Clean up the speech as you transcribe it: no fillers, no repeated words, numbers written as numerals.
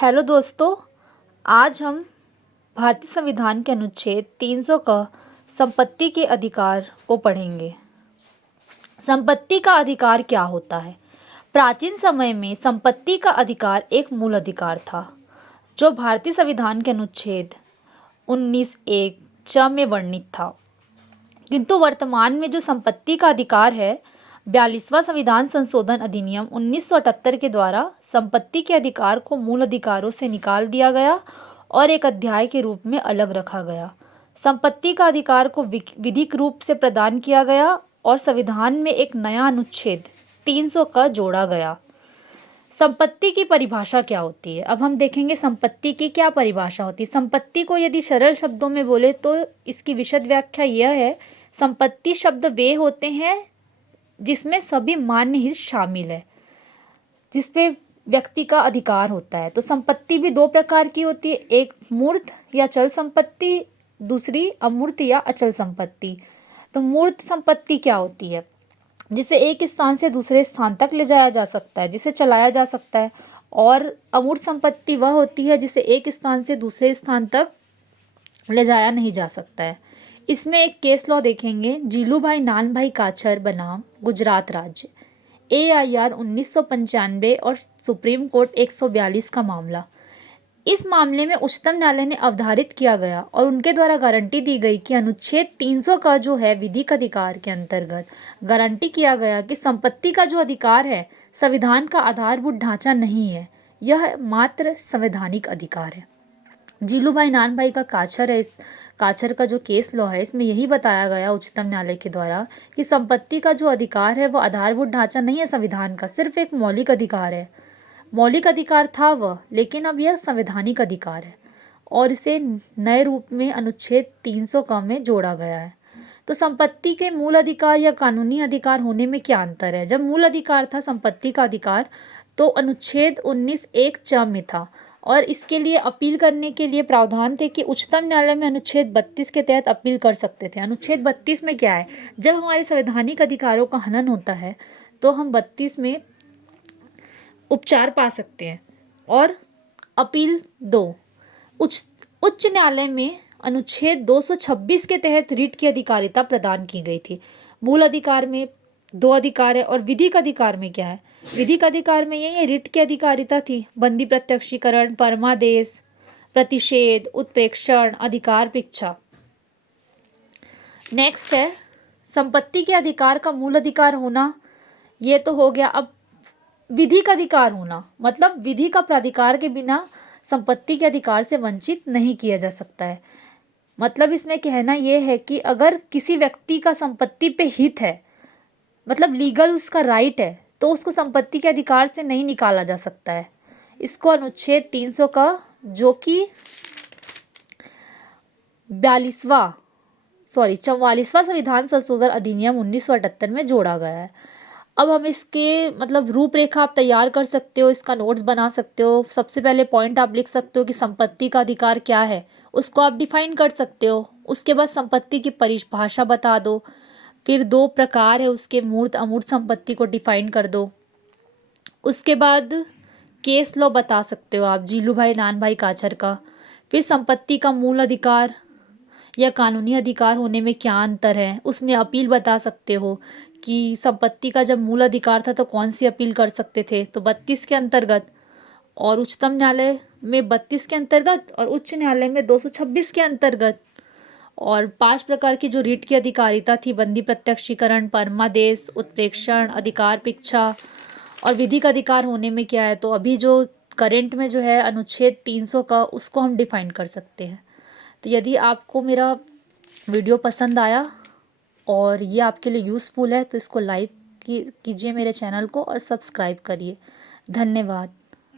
Hello दोस्तों, आज हम भारतीय संविधान के अनुच्छेद 300 का संपत्ति के अधिकार को पढ़ेंगे। संपत्ति का अधिकार क्या होता है? प्राचीन समय में संपत्ति का अधिकार एक मूल अधिकार था जो भारतीय संविधान के अनुच्छेद 19(1) च में वर्णित था। किंतु वर्तमान में जो संपत्ति का अधिकार है, 42वां संविधान संशोधन अधिनियम 1978 के द्वारा संपत्ति के अधिकार को मूल अधिकारों से निकाल दिया गया और एक अध्याय के रूप में अलग रखा गया। संपत्ति का अधिकार को विधिक रूप से प्रदान किया गया और संविधान में एक नया अनुच्छेद 300 का जोड़ा गया। संपत्ति की परिभाषा क्या होती है? अब हम देखेंगे संपत्ति की क्या परिभाषा होती है। संपत्ति को यदि सरल शब्दों में बोले तो इसकी विशद व्याख्या यह है, संपत्ति शब्द वे होते हैं जिसमें सभी मान्य हित शामिल है, जिसपे व्यक्ति का अधिकार होता है। तो संपत्ति भी दो प्रकार की होती है, एक मूर्त या चल संपत्ति, दूसरी अमूर्त या अचल संपत्ति। तो मूर्त संपत्ति क्या होती है? जिसे एक स्थान से दूसरे स्थान तक ले जाया जा सकता है, जिसे चलाया जा सकता है। और अमूर्त संपत्ति वह होती है जिसे एक स्थान से दूसरे स्थान तक ले जाया नहीं जा सकता है। इसमें एक केस लॉ देखेंगे, जीलूभाई नानभाई काछर बनाम गुजरात राज्य, AIR 1995 और सुप्रीम कोर्ट 142 का मामला। इस मामले में उच्चतम न्यायालय ने अवधारित किया गया और उनके द्वारा गारंटी दी गई कि अनुच्छेद 300 का जो है विधिक अधिकार के अंतर्गत गारंटी किया गया कि संपत्ति का जो अधिकार है संविधान का आधारभूत ढांचा नहीं है, यह मात्र संवैधानिक अधिकार है। जीलूभाई नानभाई का काछर है, इस काछर का जो केस लॉ है इसमें यही बताया गया उच्चतम न्यायालय के द्वारा कि संपत्ति का जो अधिकार है वह आधारभूत ढांचा नहीं है संविधान का, सिर्फ एक मौलिक अधिकार है। मौलिक अधिकार था वह, लेकिन अब यह संवैधानिक अधिकार है और इसे नए रूप में अनुच्छेद 300 का में जोड़ा गया है। तो संपत्ति के मूल अधिकार या कानूनी अधिकार होने में क्या अंतर है? जब मूल अधिकार था संपत्ति का अधिकार तो अनुच्छेद 19(1) च में था और इसके लिए अपील करने के लिए प्रावधान थे कि उच्चतम न्यायालय में अनुच्छेद 32 के तहत अपील कर सकते थे। अनुच्छेद 32 में क्या है? जब हमारे संवैधानिक अधिकारों का हनन होता है तो हम 32 में उपचार पा सकते हैं। और अपील 2, उच्च न्यायालय में अनुच्छेद 226 के तहत रिट की अधिकारिता प्रदान की गई थी। मूल अधिकार में 2 अधिकार है और विधिक अधिकार में क्या है? विधिक अधिकार में यही रिट की अधिकारिता थी, बंदी प्रत्यक्षीकरण, परमादेश, प्रतिषेध, उत्प्रेक्षण, अधिकारपेक्षा। नेक्स्ट है संपत्ति के अधिकार का मूल अधिकार होना, ये तो हो गया। अब विधिक अधिकार होना मतलब विधि का प्राधिकार के बिना संपत्ति के अधिकार से वंचित नहीं किया जा सकता है। मतलब इसमें कहना यह है कि अगर किसी व्यक्ति का संपत्ति पे हित है, मतलब लीगल उसका राइट है, तो उसको संपत्ति के अधिकार से नहीं निकाला जा सकता है। इसको अनुच्छेद 300 का जो कि 44वां संविधान संशोधन अधिनियम 1978 में जोड़ा गया है। अब हम इसके मतलब रूपरेखा आप तैयार कर सकते हो, इसका नोट्स बना सकते हो। सबसे पहले पॉइंट आप लिख सकते हो कि संपत्ति का अधिकार क्या है, उसको आप डिफाइन कर सकते हो। उसके बाद संपत्ति की परिभाषा बता दो, फिर 2 प्रकार है उसके, मूर्त अमूर्त संपत्ति को डिफाइन कर दो। उसके बाद केस लॉ बता सकते हो आप जीलूभाई नानभाई काछर का। फिर संपत्ति का मूल अधिकार या कानूनी अधिकार होने में क्या अंतर है, उसमें अपील बता सकते हो कि संपत्ति का जब मूल अधिकार था तो कौन सी अपील कर सकते थे, तो 32 के अंतर्गत, और उच्चतम न्यायालय में 32 के अंतर्गत और उच्च न्यायालय में 226 के अंतर्गत। और 5 प्रकार की जो रिट की अधिकारिता थी, बंदी प्रत्यक्षीकरण, परमादेश, उत्प्रेक्षण, अधिकारपेक्षा और विधिक अधिकार होने में क्या है, तो अभी जो करंट में जो है अनुच्छेद 300 का, उसको हम डिफाइन कर सकते हैं। तो यदि आपको मेरा वीडियो पसंद आया और ये आपके लिए यूज़फुल है तो इसको लाइक कीजिए मेरे चैनल को और सब्सक्राइब करिए। धन्यवाद।